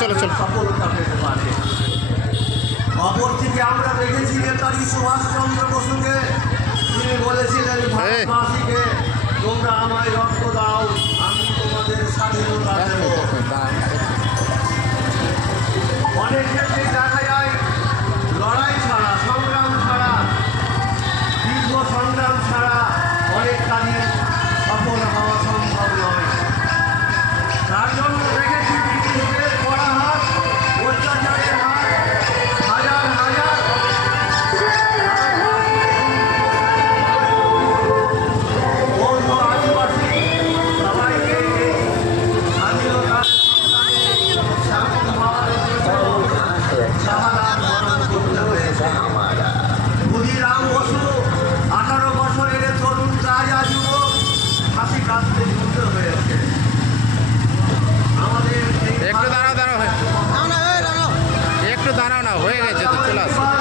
চলো চলো চলো। সফলতা পেতে পারে। অপরদিকে আমরা দেখেছি নেতাজি সুভাষচন্দ্র বসুকে, তিনি বলেছিলেন ভারতবাসীকে, তোমরা আমায় রক্ত দাও, আমি তোমাদের স্বাধীনতা দেব। অনেক ক্ষেত্রে দেখা যায় লড়াই ছাড়া, সংগ্রাম ছাড়া, দীর্ঘ সংগ্রাম ছাড়া অনেক কাজই সফল হওয়া সম্ভব নয়। তার জন্য দেখেছি ব্রিটিশদের কড়া হাত, অত্যাচারের হাত, হাজার হাজার বৌদ্ধ আদিবাসী সবাইকে স্বাধীনতার সামিল হওয়ার জন্য শাহাদাত বরণ করতে হয়েছে। ক্ষুদিরাম বসু 18 বছরের তরুণ তাজা যুবক, ফাঁসি কাটতে যুদ্ধ হয়েছে। আমাদের একটু দাঁড়াও দাঁড়াও, একটু দাঁড়াও না, হয়ে গেছে তো, চলে আসো।